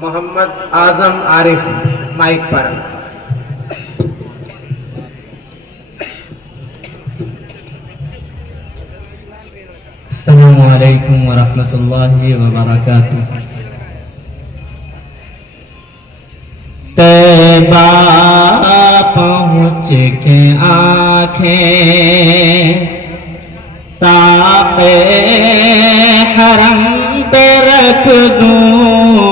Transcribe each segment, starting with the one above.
محمد اعظم عارف mic پر. السلام علیکم ورحمۃ اللہ وبرکاتہ. طیبہ پہنچ کے آنکھیں طاق حرم پہ رکھ دوں.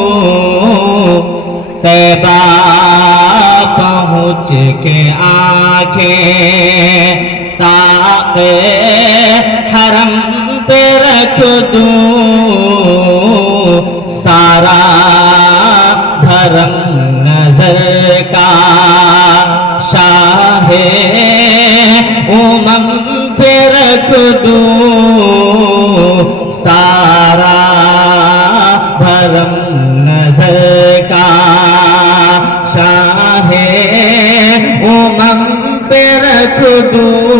طیبہ پہنچ کے آنکھیں طاق حرم پہ رکھ دوں. سارا بھرم نظر کا شاہ امم پہ رکھ دوں. سارا بھرم نظر کا شاہ امم پہ رکھ دوں.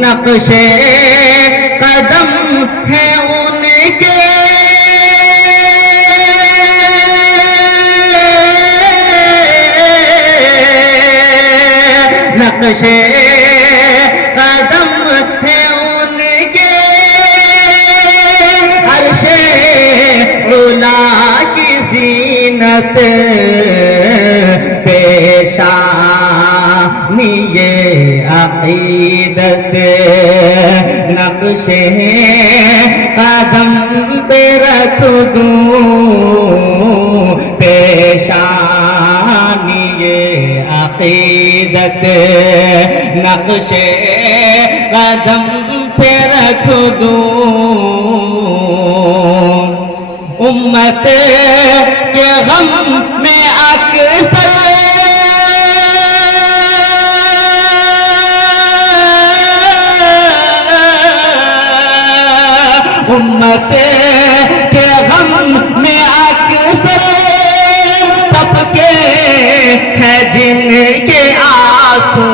نقش قدم ہے ان کے نقش قدم ہے ان کے عرش علا کی زینت پیشانی عقیدت. نقش قدم پہ رکھ دوں پیشانی عقیدت. نقش قدم پہ رکھ دوں. امت کے غم میں اکثر امت کے غم میں اکثر تپ کے ہے جن کے آنسو.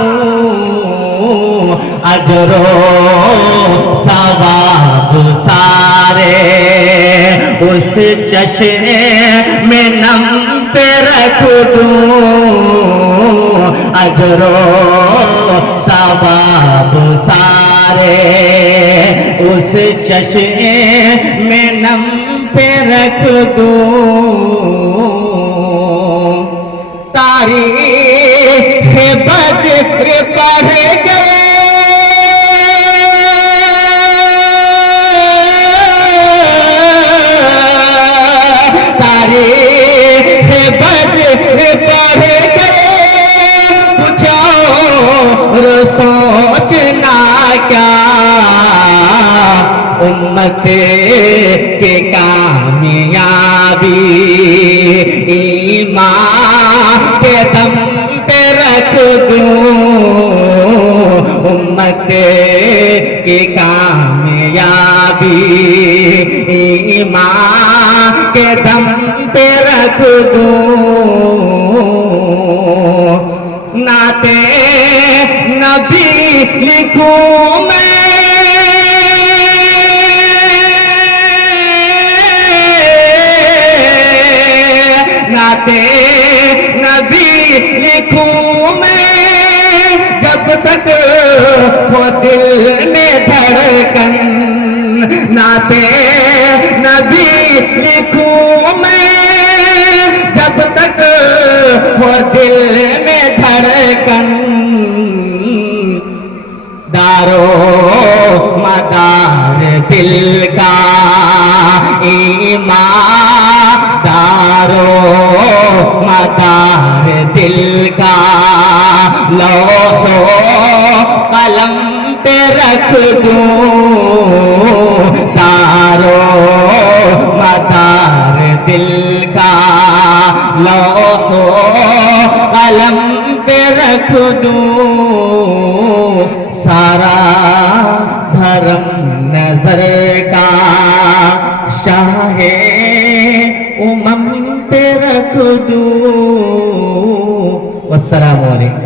اجر و ثواب سارے اس چشمے میں نم پہ رکھ دوں. اجر و ثواب سارے اس چشمے میں نم پہ رکھ دوں. تاریخ بدر پڑھ گئے تاریخ بدر پڑھ گئے کچھ اور سوچنا کیا. امت کے کامیابی ایمان کے دم پہ رکھ دوں. امت کی کامیابی ایمان کے دم پہ رکھ دوں. نعت نبی لکھوں میں نعت نبی لکھوں میں جب تک وہ دل میں دھڑکن. نعت نبی لکھوں میں جب تک وہ دل میں دھڑکن. دارو مدار دل کا ایمان دارو مدار دل کا لوح و قلم پہ رکھ دوں. دارو مدار دل کا لوح و قلم پہ رکھ دوں. سارا دھرم نظر کا شاہ امم پہ رکھ دوں. والسلام علیکم.